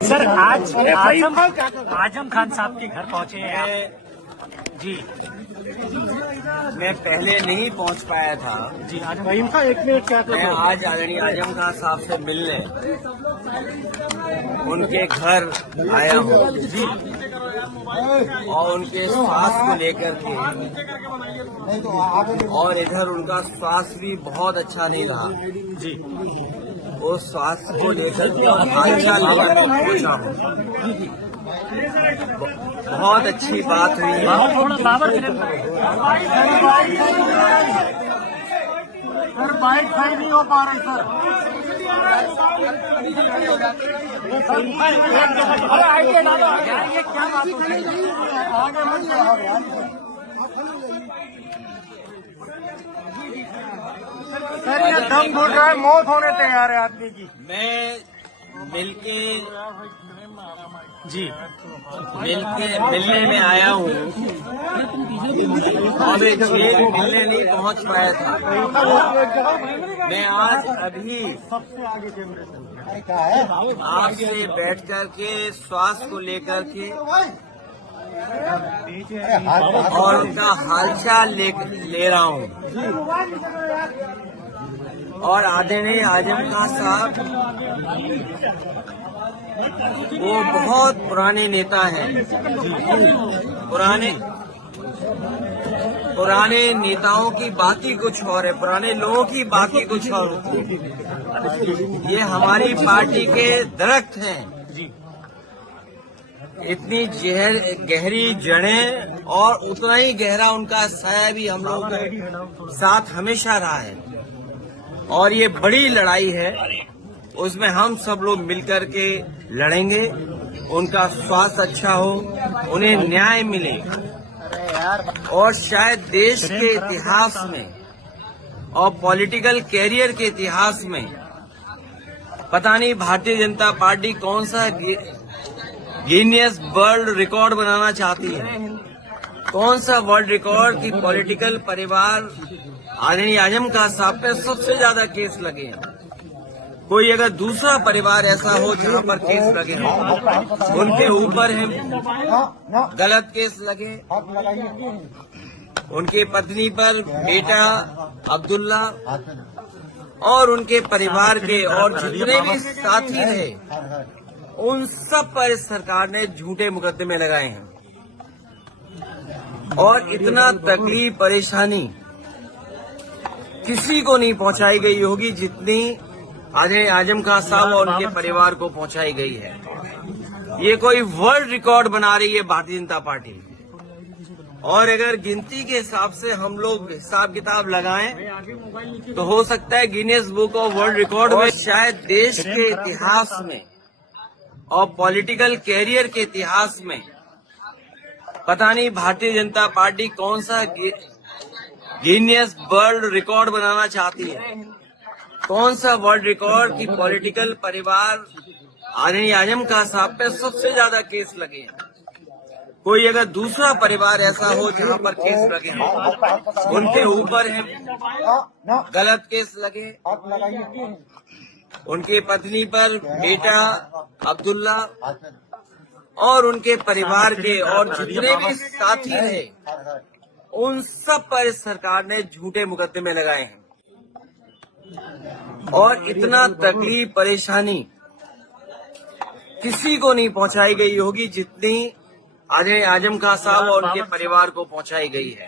Sir आज आजम खान साहब के घर पहुंचे हैं आप। जी मैं पहले नहीं पहुंच पाया था जी आजम का 1 मिनट क्या मैं आज आदरणीय आजम खान साहब से मिलने उनके घर आया हूँ जी और उनके स्वास्थ्य को लेकर के और इधर उनका स्वास्थ्य भी बहुत अच्छा नहीं रहा। जी वो स्वास्थ्य को लेकर के और हालचाल लेकर मैं पूछा हूँ। बहुत अच्छी बात हुई है। थोड़ा पावर सर बाइक सही नहीं हो पा रही सर। यार ये क्या बात हो रही है? आगे मत जाओ यार। सर ये दम घुट रहा है, मौत होने तैयार है आदमी की। मैं मिलके मिलने में आया हूँ और मैं जेल मिलने नहीं पहुँच पाया था। मैं आज अभी आपसे बैठ कर के स्वास्थ्य को लेकर के और उनका हालचाल ले रहा हूँ। और आदरणीय आजम खान साहब वो बहुत पुराने नेता हैं। पुराने नेताओं की बात ही कुछ और है, पुराने लोगों की बात ही कुछ और होती है। ये हमारी पार्टी के दरख्त हैं। इतनी गहरी जड़ें और उतना ही गहरा उनका साया भी हम लोगों के साथ हमेशा रहा है। और ये बड़ी लड़ाई है, उसमें हम सब लोग मिलकर के लड़ेंगे। उनका स्वास्थ्य अच्छा हो, उन्हें न्याय मिले और शायद देश के इतिहास में और पॉलिटिकल कैरियर के इतिहास में पता नहीं भारतीय जनता पार्टी कौन सा गिनीज वर्ल्ड रिकॉर्ड बनाना चाहती है। कौन सा वर्ल्ड रिकॉर्ड की पॉलिटिकल परिवार आदरणीय आजम खान साहब पे सबसे ज्यादा केस लगे हैं। कोई अगर दूसरा परिवार ऐसा हो जहां पर केस लगे हो, उनके ऊपर है गलत केस लगे, उनके पत्नी पर बेटा अब्दुल्ला और उनके परिवार के और जितने भी साथी रहे, उन सब पर इस सरकार ने झूठे मुकदमे लगाए हैं। और इतना तकलीफ परेशानी किसी को नहीं पहुंचाई गई होगी जितनी आदरणीय आजम खान साहब और उनके परिवार को पहुंचाई गई है। ये कोई वर्ल्ड रिकॉर्ड बना रही है भारतीय जनता पार्टी। और अगर गिनती के हिसाब से हम लोग हिसाब किताब लगाएं तो हो सकता है Guinness book of world record में शायद देश के इतिहास में और पॉलिटिकल कैरियर के इतिहास में पता नहीं भारतीय जनता पार्टी कौन सा गिनीज वर्ल्ड रिकॉर्ड बनाना चाहती है। कौन सा वर्ल्ड रिकॉर्ड की पॉलिटिकल परिवार आदरणीय आजम खान साहब पे सबसे ज्यादा केस लगे हैं। कोई अगर दूसरा परिवार ऐसा हो जहां पर केस लगे हो, उनके ऊपर है गलत केस लगे, उनके पत्नी पर बेटा अब्दुल्ला और उनके परिवार के और जितने भी साथी रहे, उन सब पर इस सरकार ने झूठे मुकदमे लगाए हैं। और इतना तकलीफ परेशानी किसी को नहीं पहुंचाई गई होगी जितनी आदरणीय आजम खान साहब और उनके परिवार को पहुंचाई गई है।